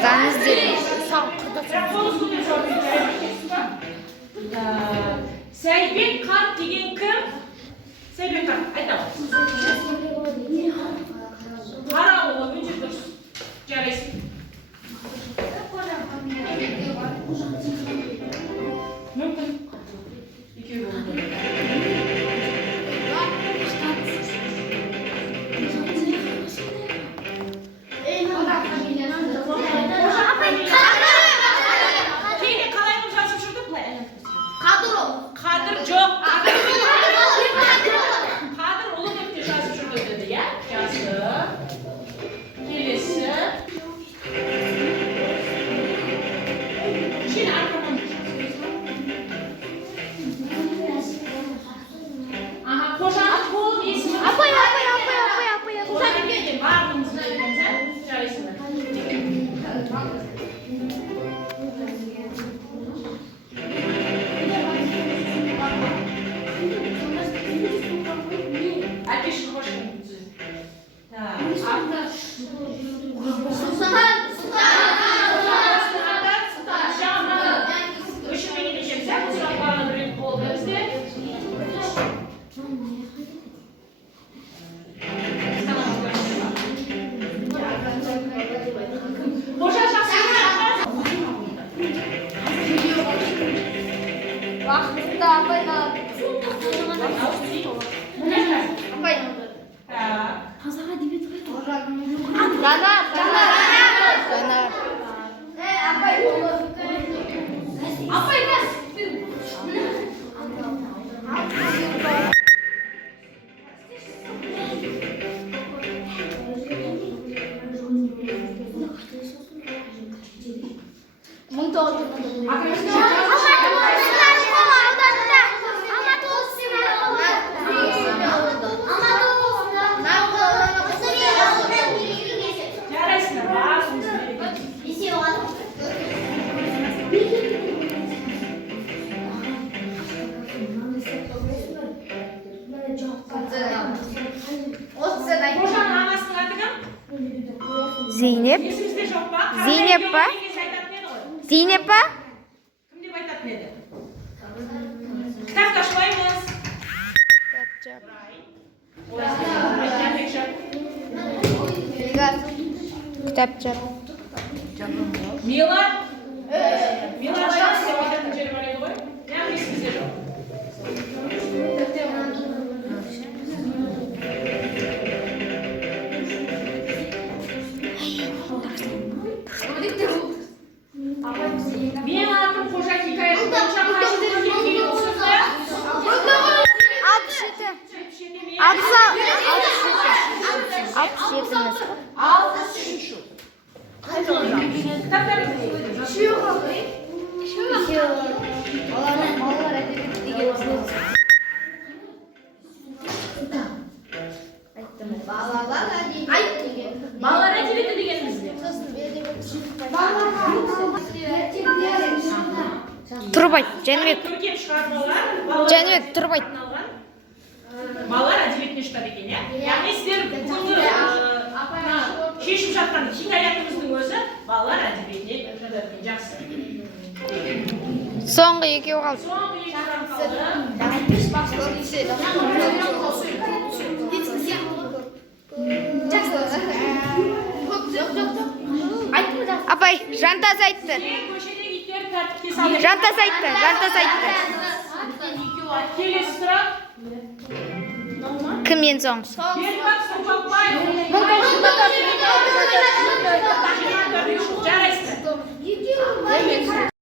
Дауыстаңыз дедім. Сәйбек қарт деген кім? Сәйбек қарт, айтамын. Қарауылы, өте дұрыс. Жарайсың. Мүмкін. Екеу болды. Қадыр жоқ. Қадыр ұлы деп те жазып жүрді деді, иә? Жақсы. Келесі. Шен арқаман. Аха, Қожаның толық есімі. Апай. Қожаның келген барлығымыз білеміз, ә? Жарайсыңдар. Зейнеп. Зейнеп па? Зейнеп па? Кім деп айтатын еді? Кітапты ашпаймыз. Кітап жап. Милан. Милан жақсы деп айтатын жері бар еді ғой? Яғни есімізде жоқ. Менің атым Қожа хикаяты бойынша қанша бөлімге келген сөзді? 63. Кітаптарыңыз не? Балалар әдебиеті деген Балалар әдебиеті дегеніміз не? тұрып айт, Жәнібек. Көркем шығармалар Жәнібек, тұрып айт. балалар әдебиетіне шығады екен, иә? Яғни сіздер бүгінгі шешіп жатқан хикаятымыздың өзі балалар әдебиетіне жатады екен. Жақсы. Соңғы екеу қалды. Соңғы екі қалды. Апай, жантас айтты. Көшедегі иттер тәртіпке салды. Жантас айтты. Келесі сұрақ. Кімнен соң? Бердібек Сопақбаев. 1994.